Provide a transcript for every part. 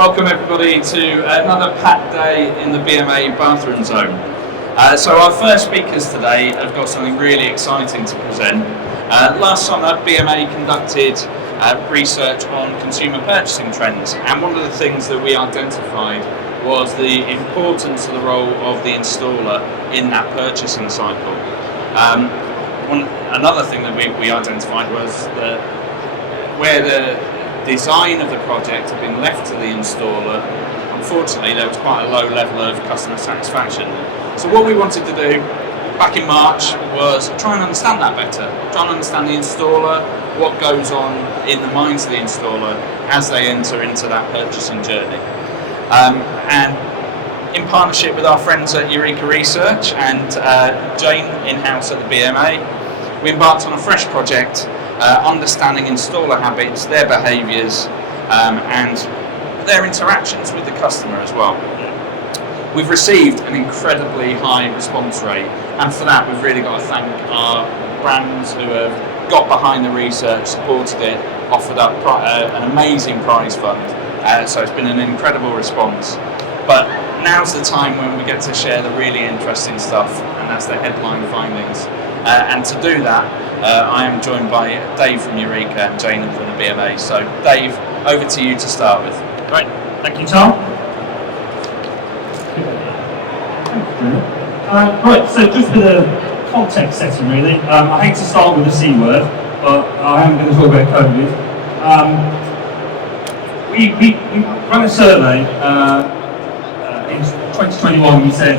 Welcome everybody to another packed day in the BMA bathroom zone. So our first speakers today have got something really exciting to present. Last summer BMA conducted research on consumer purchasing trends, and one of the things that we identified was the importance of the role of the installer in that purchasing cycle. Another thing that we identified was that where the design of the project had been left to the installer, unfortunately there was quite a low level of customer satisfaction. So what we wanted to do back in March was try and understand that better, try and understand the installer, what goes on in the minds of the installer as they enter into that purchasing journey. And in partnership with our friends at Eureka Research and Jane in-house at the BMA, we embarked on a fresh project understanding installer habits, their behaviours and their interactions with the customer as well. We've received an incredibly high response rate, and for that we've really got to thank our brands who have got behind the research, supported it, offered up an amazing prize fund. So it's been an incredible response. But now's the time when we get to share the really interesting stuff, and that's the headline findings. And to do that, I am joined by Dave from Eureka and Jane from the BMA. So Dave, over to you to start with. Great, thank you Tom. Right, so just a bit of context setting really. I hate to start with the C word, but I am going to talk about COVID. We ran a survey in 2021. We said,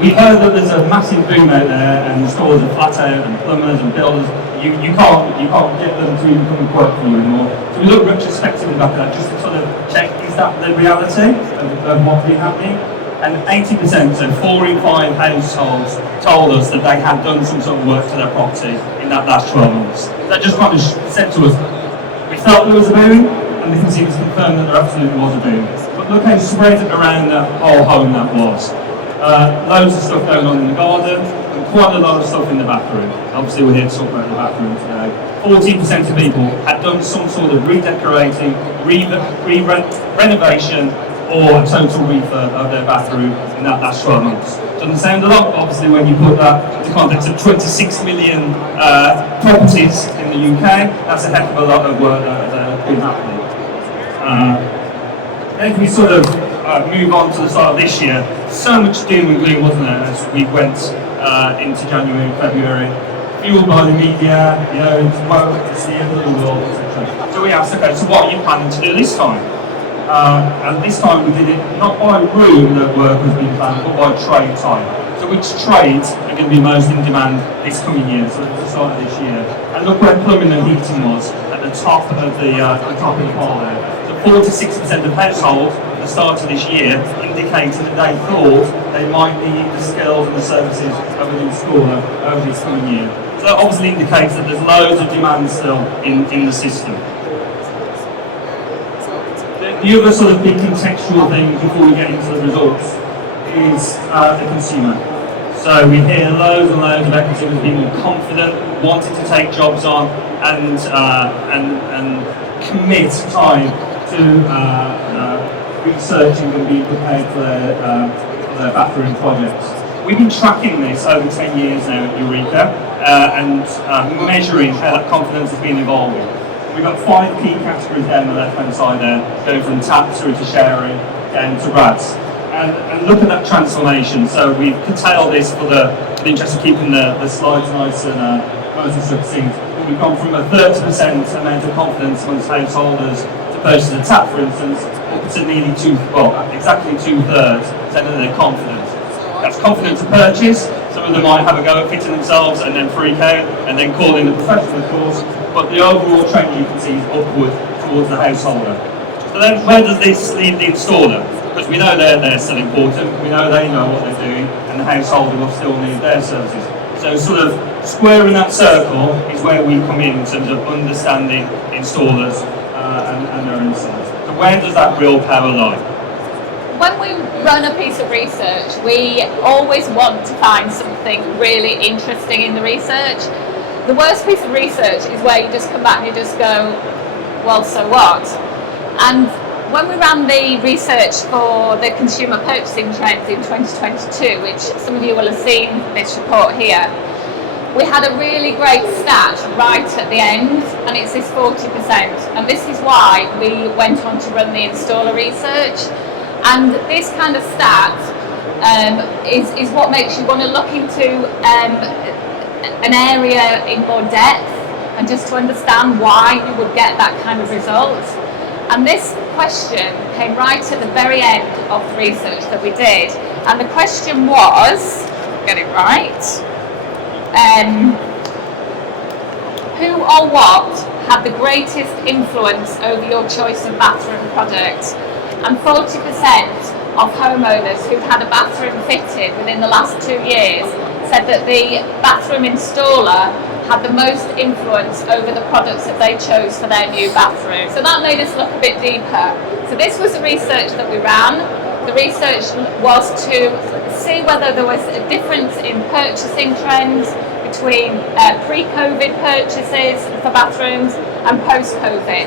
we heard that there's a massive boom out there and installers are flat out and plumbers and builders, you can't get them to even come and work for you anymore. So we looked retrospectively back at that just to sort of check, is that the reality of what's been happening? And 80%, so 4 in 5 households told us that they had done some sort of work to their property in that last 12 months. That just kind of said to us, we felt there was a boom, and we can see it's confirmed that there absolutely was a boom. But look how spread around that whole home that was. Loads of stuff going on in the garden, and quite a lot of stuff in the bathroom. Obviously we're here to talk about the bathroom today. 14% of people had done some sort of redecorating, renovation, or a total refurb of their bathroom in that last 12 months. Doesn't sound a lot, obviously, when you put that into context of 26 million properties in the UK, that's a heck of a lot of work that has been happening. If we sort of move on to the start of this year, so much doom and gloom, wasn't there, as we went into January and February, fueled by the media, you know, it's the end of the world, etc. So we asked, okay, so what are you planning to do this time? And this time we did it not by room that work was being planned, but by trade type. So which trades are going to be most in demand this coming year, so at the start of this year. And look where plumbing and heating was, at the top of the pile there. So 46% of households at the start of this year indicated that they thought they might need the skills and the services of an installer over this coming year. So that obviously indicates that there's loads of demand still in the system. The other sort of big contextual thing before we get into the results is the consumer. So we hear loads and loads about consumers being more confident, wanting to take jobs on, and commit time to researching and being prepared for their bathroom projects. We've been tracking this over 10 years now at Eureka and measuring how that confidence has been evolving. We've got 5 key categories down the left-hand side there, going from taps through to showering, down to rads. And look at that transformation. So we've curtailed this for the interest of keeping the slides nice and succinct. We've gone from a 30% amount of confidence amongst householders to purchase a tap, for instance, up to nearly exactly 2/3 saying that they're confident. That's confident to purchase. Some of them might have a go at fitting themselves and then freak out and then call in a professional, of course. But the overall trend you can see is upward towards the householder. So then where does this leave the installer? Because we know they're still important, we know they know what they're doing, and the householder will still need their services. So sort of squaring that circle is where we come in terms of understanding installers and their insights. So where does that real power lie? When we run a piece of research, we always want to find something really interesting in the research. The worst piece of research is where you just come back and you just go, well, so what? And when we ran the research for the consumer purchasing trends in 2022, which some of you will have seen this report here, we had a really great stat right at the end, and it's this 40%. And this is why we went on to run the installer research. And this kind of stat is what makes you want to look into an area in more depth, and just to understand why you would get that kind of result. And this question came right at the very end of the research that we did. And the question was, get it right, who or what had the greatest influence over your choice of bathroom product? And 40% of homeowners who've had a bathroom fitted within the last 2 years said that the bathroom installer had the most influence over the products that they chose for their new bathroom. So that made us look a bit deeper. So this was the research that we ran. The research was to see whether there was a difference in purchasing trends between pre-COVID purchases for bathrooms and post-COVID.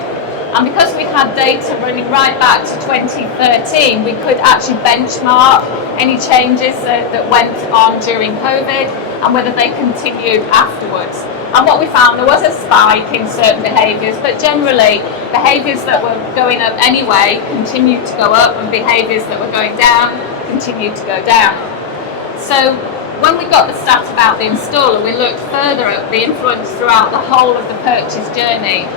And because we had data running right back to 2013, we could actually benchmark any changes that went on during COVID and whether they continued afterwards. And what we found, there was a spike in certain behaviours, but generally behaviours that were going up anyway continued to go up, and behaviours that were going down continued to go down. So when we got the stat about the installer, we looked further at the influence throughout the whole of the purchase journey.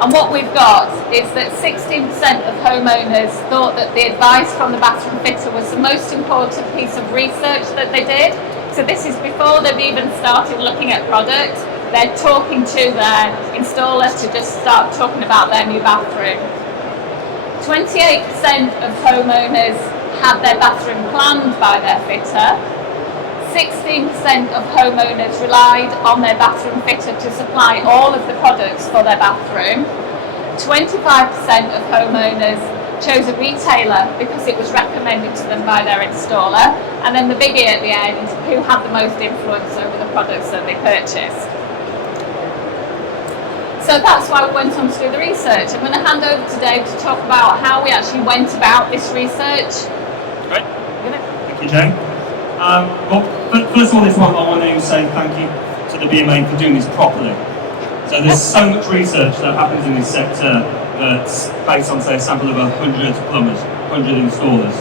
And what we've got is that 16% of homeowners thought that the advice from the bathroom fitter was the most important piece of research that they did. So this is before they've even started looking at products. They're talking to their installer to just start talking about their new bathroom. 28% of homeowners had their bathroom planned by their fitter. 16% of homeowners relied on their bathroom fitter to supply all of the products for their bathroom. 25% of homeowners chose a retailer because it was recommended to them by their installer. And then the biggie at the end, who had the most influence over the products that they purchased. So that's why we went on to do the research. I'm going to hand over to Dave to talk about how we actually went about this research. Great. Thank you, Jane. Well, first of all, this one I want to say thank you to the BMA for doing this properly. So there's so much research that happens in this sector that's based on, say, a sample of 100 plumbers, 100 installers.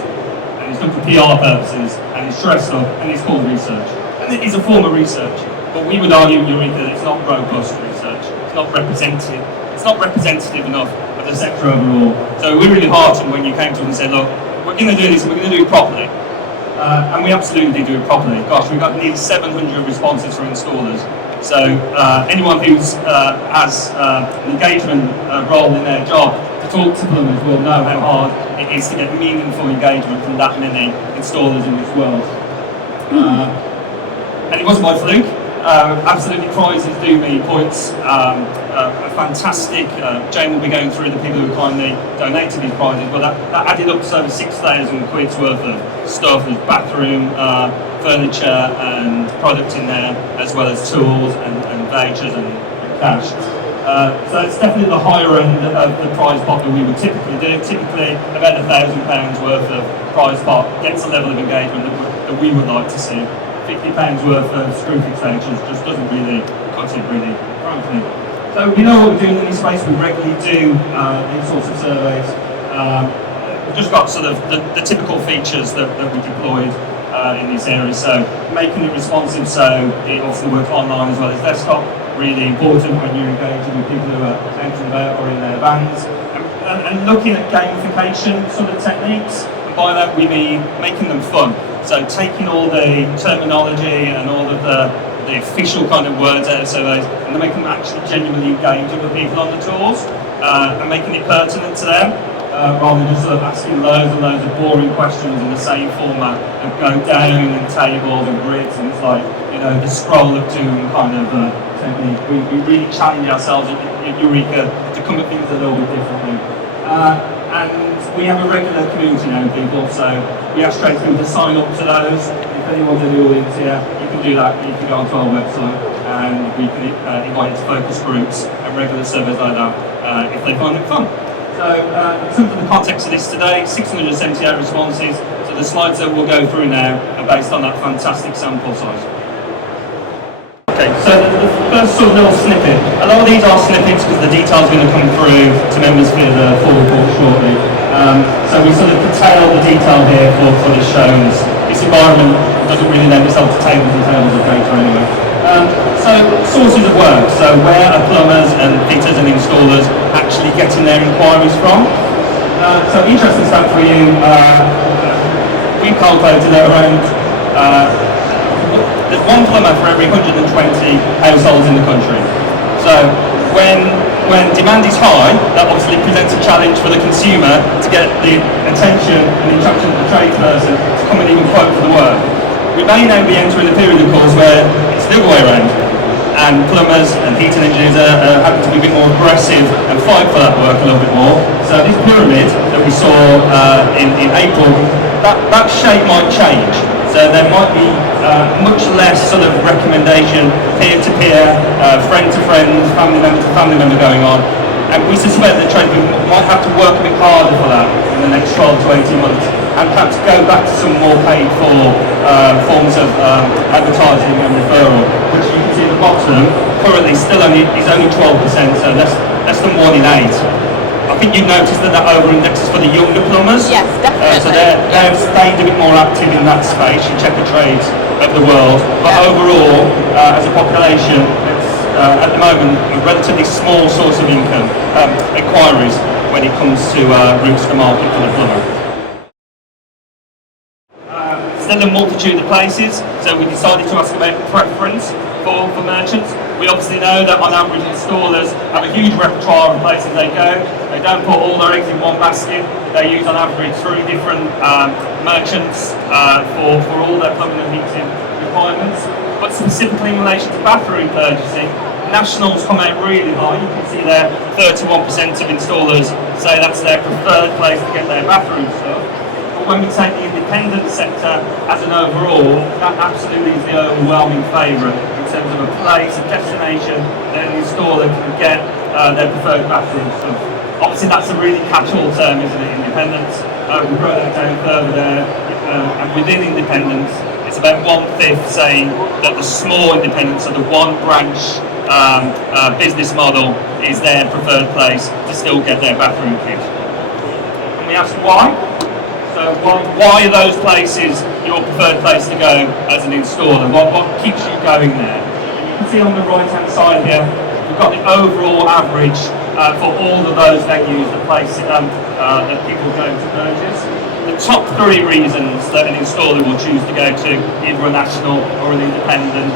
And it's done for PR purposes, and it's dressed up, and it's called research. And it is a form of research, but we would argue in Eureka that it's not robust research. It's not representative. It's not representative enough of the sector overall. So we're really heartened when you came to us and said, look, we're going to do this, and we're going to do it properly. And we absolutely do it properly. Gosh, we've got nearly 700 responses from installers. So anyone who has an engagement role in their job to talk to plumbers will know how hard it is to get meaningful engagement from that many installers in this world. And it wasn't by fluke. Absolutely, prizes do mean points. Fantastic. Jane will be going through the people who kindly donated these prizes, but that added up to over 6,000 quid's worth of stuff. There's bathroom, furniture and products in there, as well as tools and vouchers and cash. So it's definitely the higher end of the prize pot that we would typically do. Typically about £1,000 worth of prize pot gets a level of engagement that we would like to see. £50 worth of Screwfix vouchers just doesn't really cut it, really, frankly. So we know what we're doing in this space. We regularly do these sorts of surveys. We've just got sort of the typical features that we deployed in these areas. So making it responsive, so it also works online as well as desktop. Really important when you're engaging with people who are out and about or in their vans. And looking at gamification sort of techniques. And by that we mean making them fun. So taking all the terminology and all of the official kind of words out of surveys and then making them actually genuinely engaging with people on the tours and making it pertinent to them rather than just sort of asking loads and loads of boring questions in the same format and go down and tables and grids and it's like, you know, the scroll of doom kind of technique. We really challenge ourselves at Eureka to come at things a little bit differently. And we have a regular community now, people, so we ask tradespeople to sign up to those. If anyone's in the audience here, you can do that. You can go onto our website and we can invite you to focus groups and regular surveys like that if they find it fun. So in terms of the context of this today, 678 responses. So the slides that we'll go through now are based on that fantastic sample size. Okay, so the first sort of little snippet. A lot of these are snippets because the detail's going to come through to members via the full report shortly. So we sort of curtail the detail here for this show, and this environment doesn't really lend itself to tables and tables of data anyway. So sources of work, so where are plumbers and fitters and installers actually getting their inquiries from? So interesting stuff for you, we've calculated that around there's one plumber for every 120 households in the country. So when demand is high, that obviously presents a challenge for the consumer to get the attention and the interaction of the tradesperson to come and even quote for the work. We may now be entering a period, of course, where it's the other way around, and plumbers and heating engineers are having to be a bit more aggressive and fight for that work a little bit more. So this pyramid that we saw in April, that shape might change. So there might be much less sort of recommendation, peer-to-peer, friend-to-friend, family member going on. And we suspect that tradespeople might have to work a bit harder for that in the next 12 to 18 months, and perhaps go back to some more paid for forms of advertising and referral, which you can see at the bottom currently still is only 12%, so less than 1 in 8. I think you noticed that over-indexes for the younger plumbers. Yes, definitely. So they've stayed a bit more active in that space. You check the trades of the world, but overall, as a population, it's at the moment a relatively small source of income inquiries when it comes to routes to market for the plumber. Still a multitude of places, so we decided to ask about preference for merchants. We obviously know that on average installers have a huge repertoire of places they go. They don't put all their eggs in one basket. They use on average 3 different merchants for all their plumbing and heating requirements. But specifically in relation to bathroom purchasing, nationals come out really high. You can see there 31% of installers say that's their preferred place to get their bathroom stuff. When we take the independent sector as an overall, that absolutely is the overwhelming favourite in terms of a place, a destination that an installer can get their preferred bathroom stuff. Obviously that's a really catch-all term, isn't it, independence? We broke that down further there, and within independence, it's about 1/5 saying that the small independents, so the one branch business model, is their preferred place to still get their bathroom kit. And we asked why? So why are those places your preferred place to go as an installer? What keeps you going there? You can see on the right hand side here, we've got the overall average for all of those venues that people go to purchase. The top 3 reasons that an installer will choose to go to either a national or an independent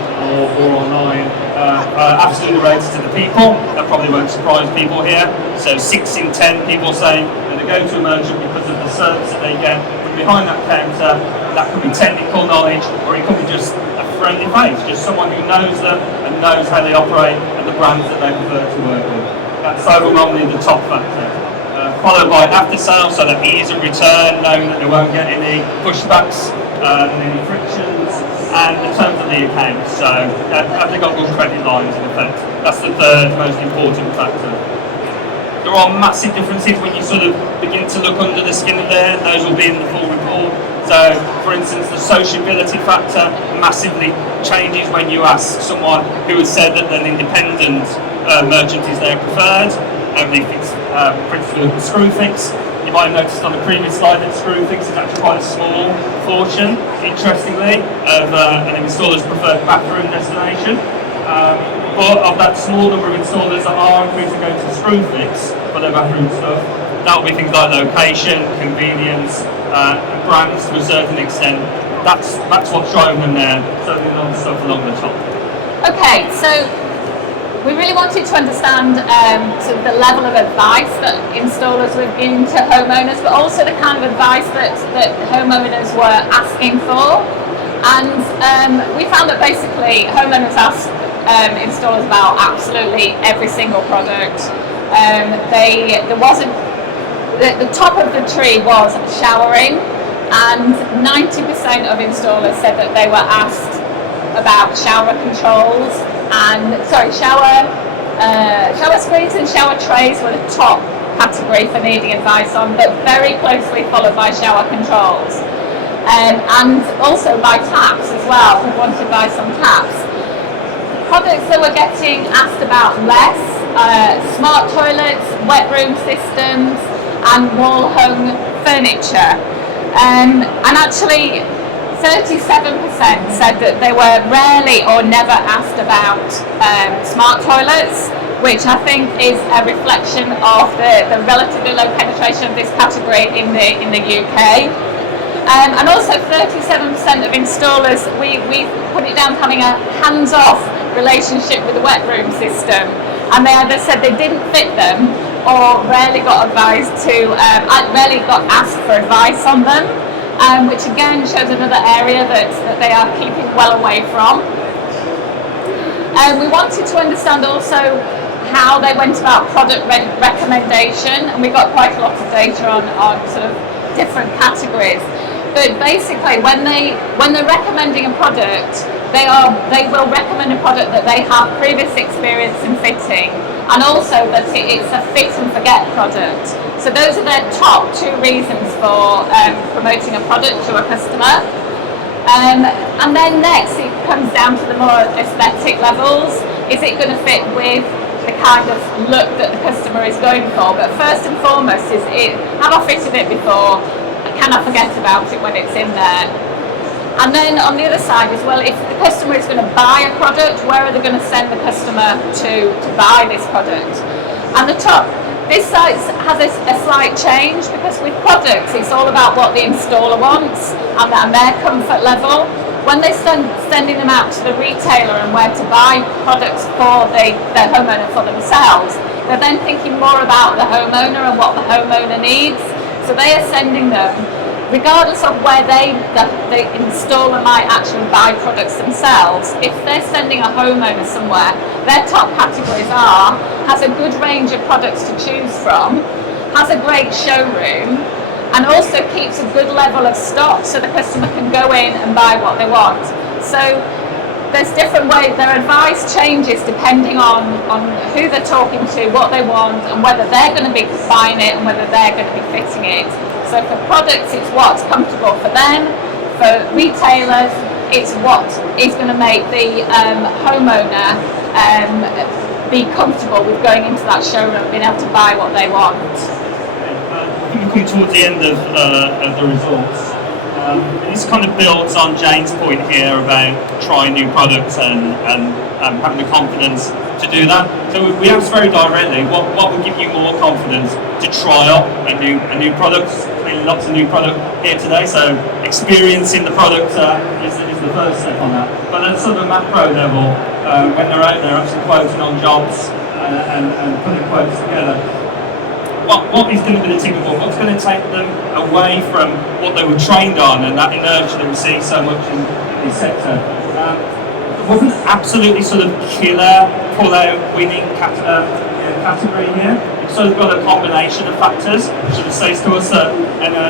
or online are absolutely related to the people. That probably won't surprise people here. So 6 in 10 people saying that they go to a merchant because of the service that they get from behind that counter. That could be technical knowledge, or it could be just a friendly face, just someone who knows them and knows how they operate and the brands that they prefer to work with. That's overwhelmingly the top factor. Followed by after sales, so that ease of return, knowing that they won't get any pushbacks and any frictions, and the terms of the account, so have they got good credit lines in effect. That's the 3rd most important factor. There are massive differences when you sort of begin to look under the skin of there. Those will be in the full report. So, for instance, the sociability factor massively changes when you ask someone who has said that an independent merchant is their preferred. And if it's, for instance, Screwfix, you might have noticed on the previous slide that Screwfix is actually quite a small portion, interestingly, of an installer's preferred bathroom destination. But of that small number of installers that are increasingly going to Screwfix for their bathroom stuff, that will be things like location, convenience, brands to a certain extent. That's what's driving them there, certainly not the stuff along the top. Okay, so we really wanted to understand sort of the level of advice that installers were giving to homeowners, but also the kind of advice that homeowners were asking for. And we found that basically homeowners asked installers about absolutely every single product. The top of the tree was showering, and 90% of installers said that they were asked about shower controls and shower screens and shower trays were the top category for needing advice on, but very closely followed by shower controls. And also by taps as well, we want advice on taps. Products that we're getting asked about less, smart toilets, wet room systems, and wall-hung furniture. And actually, 37% said that they were rarely or never asked about smart toilets, which I think is a reflection of the relatively low penetration of this category in the UK. And also 37% of installers, we put it down to having a hands-off relationship with the wet room system, and they either said they didn't fit them or rarely got asked for advice on them, which again shows another area that they are keeping well away from. We wanted to understand also how they went about product recommendation, and we got quite a lot of data on sort of different categories. But basically, when they're recommending a product, they will recommend a product that they have previous experience in fitting, and also that it's a fit and forget product. So those are their top two reasons for promoting a product to a customer. And then next, it comes down to the more aesthetic levels. Is it going to fit with the kind of look that the customer is going for? But first and foremost, have I fitted it before? Can I forget about it when it's in there? And then on the other side as well, if the customer is going to buy a product, where are they going to send the customer to buy this product? And this site has a slight change, because with products it's all about what the installer wants and their comfort level. When they're sending them out to the retailer and where to buy products for the homeowner for themselves, they're then thinking more about the homeowner and what the homeowner needs. So they are sending them, regardless of where the installer might actually buy products themselves. If they're sending a homeowner somewhere, their top categories has a good range of products to choose from, has a great showroom, and also keeps a good level of stock so the customer can go in and buy what they want. So there's different ways. Their advice changes depending on who they're talking to, what they want, and whether they're going to be buying it and whether they're going to be fitting it. So for products, it's what's comfortable for them. For retailers, it's what is going to make the homeowner be comfortable with going into that showroom and being able to buy what they want. I think we come towards the end of the results. This kind of builds on Jane's point here about trying new products and having the confidence to do that. So we asked very directly, what would give you more confidence to try out a new product? Clearly lots of new product here today, so experiencing the product is the first step on that. But at sort of a macro level, when they're out there actually quoting on jobs and putting quotes together, what is going to be the tipping point? What's going to take them away from what they were trained on and that inertia that we see so much in this sector? It wasn't absolutely sort of killer, pull-out, winning category here. It's sort of got a combination of factors, which sort of says to us that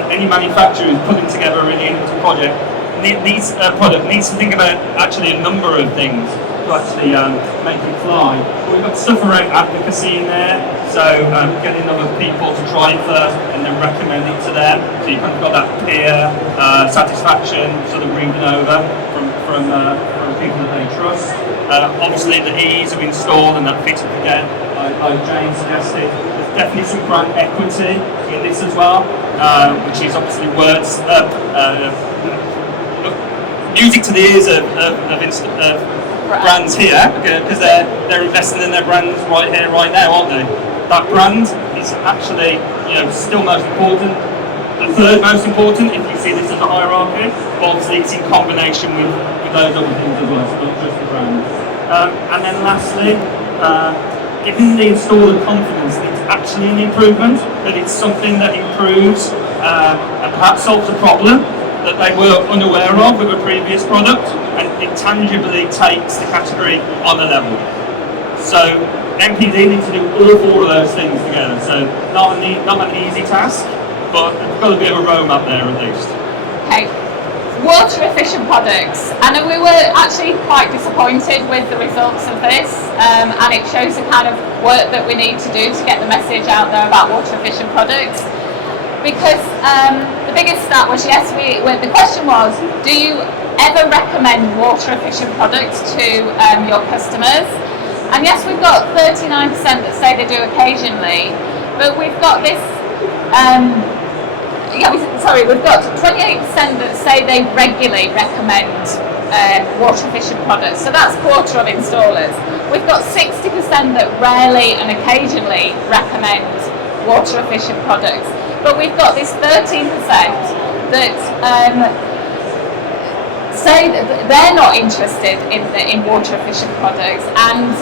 any manufacturer who's putting together a really innovative project needs to think about actually a number of things to actually make it fly. But we've got stuff around advocacy in there, so getting other people to try it first and then recommend it to them. So you've kind of got that peer satisfaction, sort of reading over from people that they trust. Obviously the ease of install and that fit and forget, like Jane suggested. There's definitely some brand equity in this as well, which is obviously words, music to the ears of brands here, because they're investing in their brands right here, right now, aren't they? That brand is actually, still most important. The third most important, if you see this as a hierarchy, obviously it's in combination with those other things as well, so not just the brand. And then lastly, giving the installer confidence that it's actually an improvement, that it's something that improves and perhaps solves a problem that they were unaware of with a previous product, and it tangibly takes the category on a level. So MPD need to do all four of those things together. So not an easy task, but there's got to be a roadmap there at least. Okay. Water efficient products, and we were actually quite disappointed with the results of this, and it shows the kind of work that we need to do to get the message out there about water efficient products. Because the biggest stat was, yes, the question was, do you ever recommend water efficient products to your customers? And yes, we've got 39% that say they do occasionally, but we've got this we've got 28% that say they regularly recommend water efficient products. So that's a quarter of installers. We've got 60% that rarely and occasionally recommend water efficient products. But we've got this 13% that say that they're not interested in water efficient products, and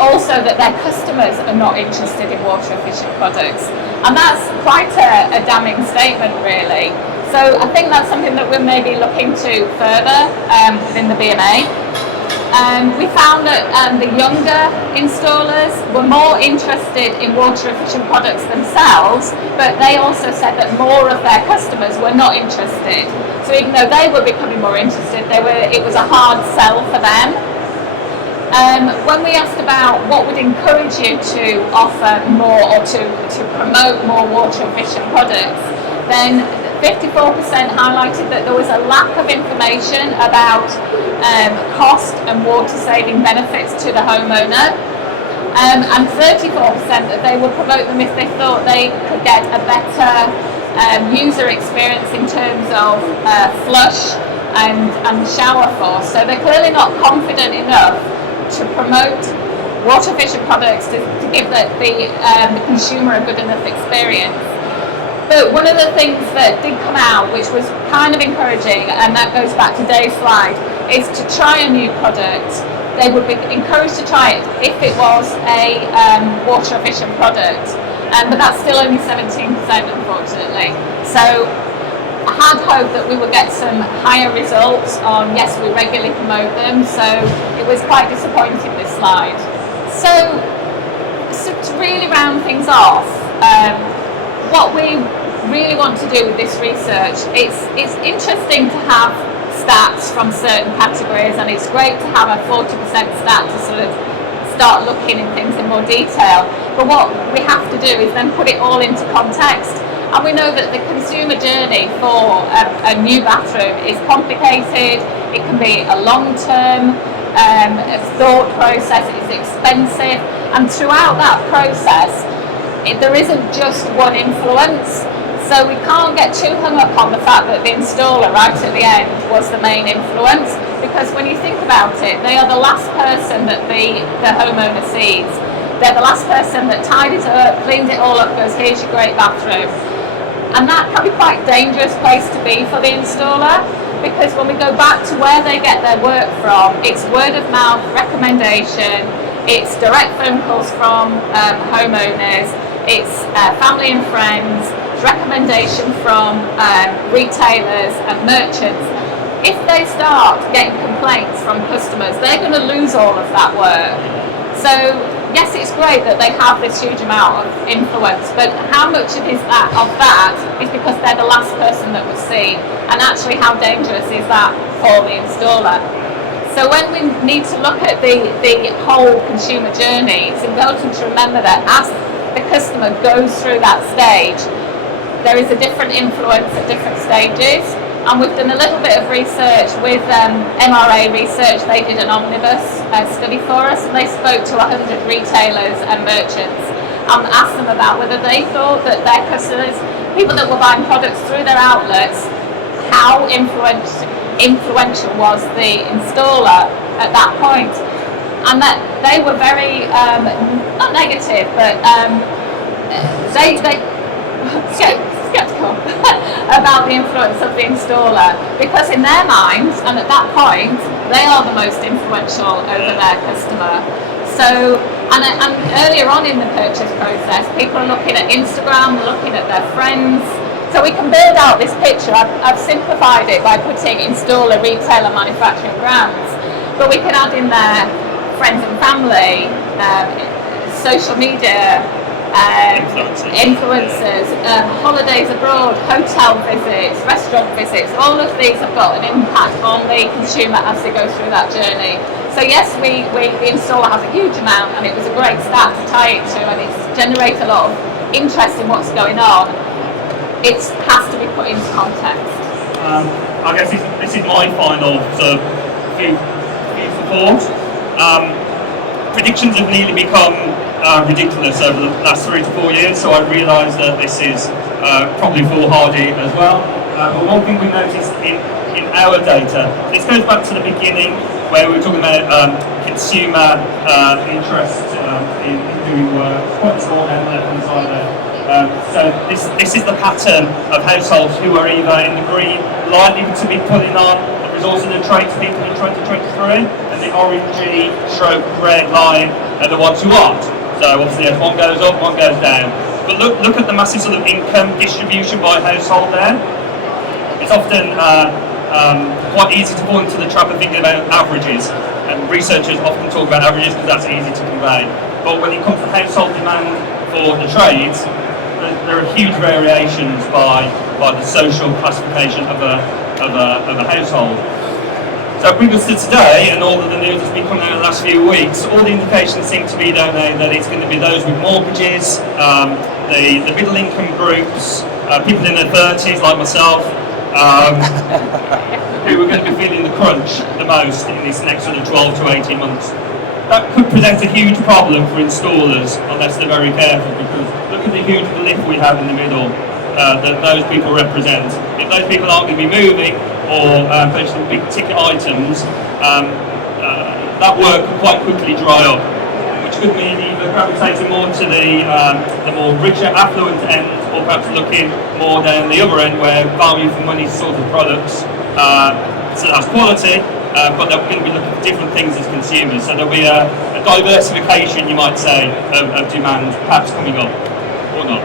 also that their customers are not interested in water efficient products. And that's quite a damning statement, really. So I think that's something that we'll maybe look into further within the BMA. We found that the younger installers were more interested in water efficient products themselves, but they also said that more of their customers were not interested. So even though they were becoming more interested, it was a hard sell for them. When we asked about what would encourage you to offer more or to promote more water efficient products, then 54% highlighted that there was a lack of information about cost and water saving benefits to the homeowner, and 34% that they would promote them if they thought they could get a better user experience in terms of flush and shower force. So they're clearly not confident enough to promote water efficient products to give the consumer a good enough experience. But one of the things that did come out, which was kind of encouraging, and that goes back to Dave's slide, is to try a new product. They would be encouraged to try it if it was a water efficient product, but that's still only 17%, unfortunately. So I had hoped that we would get some higher results on, yes, we regularly promote them, so it was quite disappointing, this slide. So to really round things off, what we really want to do with this research, it's interesting to have stats from certain categories, and it's great to have a 40% stat to sort of start looking in things in more detail, but what we have to do is then put it all into context. And we know that the consumer journey for a new bathroom is complicated. It can be a long-term thought process. It's expensive, and throughout that process, there isn't just one influence. So we can't get too hung up on the fact that the installer right at the end was the main influence, because when you think about it, they are the last person that the homeowner sees. They're the last person that tied it up, cleaned it all up, goes, here's your great bathroom. And that can be quite a dangerous place to be for the installer, because when we go back to where they get their work from, it's word of mouth recommendation, it's direct phone calls from homeowners, it's family and friends, it's recommendation from retailers and merchants. If they start getting complaints from customers, they're going to lose all of that work. So yes, it's great that they have this huge amount of influence, but how much of that is because they're the last person that was seen, and actually how dangerous is that for the installer? So when we need to look at the whole consumer journey, it's important to remember that as the customer goes through that stage, there is a different influence at different stages. And we've done a little bit of research with MRA Research. They did an omnibus study for us, and they spoke to 100 retailers and merchants and asked them about whether they thought that their customers, people that were buying products through their outlets, how influential was the installer at that point. And that they were very, not negative, but they skeptical about the influence of the installer, because in their minds, and at that point, they are the most influential over their customer. So, and earlier on in the purchase process, people are looking at Instagram, looking at their friends. So we can build out this picture. I've simplified it by putting installer, retailer, manufacturing, brands, but we can add in there friends and family, social media, influencers, holidays abroad, hotel visits, restaurant visits, all of these have got an impact on the consumer as they go through that journey. So yes, the installer has a huge amount, and it was a great start to tie it to, and it's generated a lot of interest in what's going on. It has to be put into context. I guess this is my final sort of few thoughts. Predictions have nearly become ridiculous over the last 3 to 4 years, so I realise that this is probably foolhardy as well. But one thing we noticed in our data, this goes back to the beginning where we were talking about consumer interest in doing work. Quite a small down there on the side there. So this is the pattern of households who are either in the green, likely to be putting on the resources and tradespeople in 2023, and the orangey stroke red line are the ones who aren't. So obviously as one goes up, one goes down. But look at the massive sort of income distribution by household there. It's often quite easy to fall into the trap of thinking about averages, and researchers often talk about averages because that's easy to convey. But when it comes to household demand for the trades, there are huge variations by the social classification of a household. So if we go to today, and all of the news that's been coming out in the last few weeks, all the indications seem to be, don't they, that it's going to be those with mortgages, the middle income groups, people in their 30s like myself, who are going to be feeling the crunch the most in this next sort of 12 to 18 months. That could present a huge problem for installers unless they're very careful, because look at the huge blip we have in the middle that those people represent. If those people aren't going to be moving or purchasing big ticket items, that work could quite quickly dry up, which could mean either gravitating more to the more richer, affluent end, or perhaps looking more down the other end where value for money sort of products still has quality, but they're going to be looking for different things as consumers. So there'll be a diversification, you might say, of demand perhaps coming up, or not.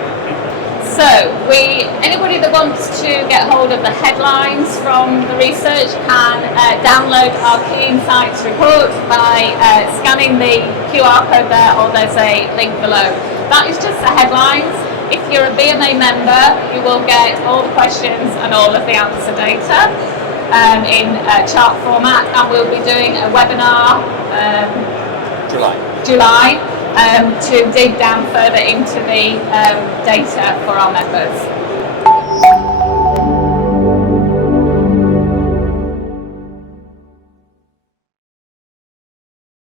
So, anybody that wants to get hold of the headlines from the research can download our Key Insights report by scanning the QR code there, or there's a link below. That is just the headlines. If you're a BMA member, you will get all the questions and all of the answer data in chart format, and we'll be doing a webinar July to dig down further into the data for our members.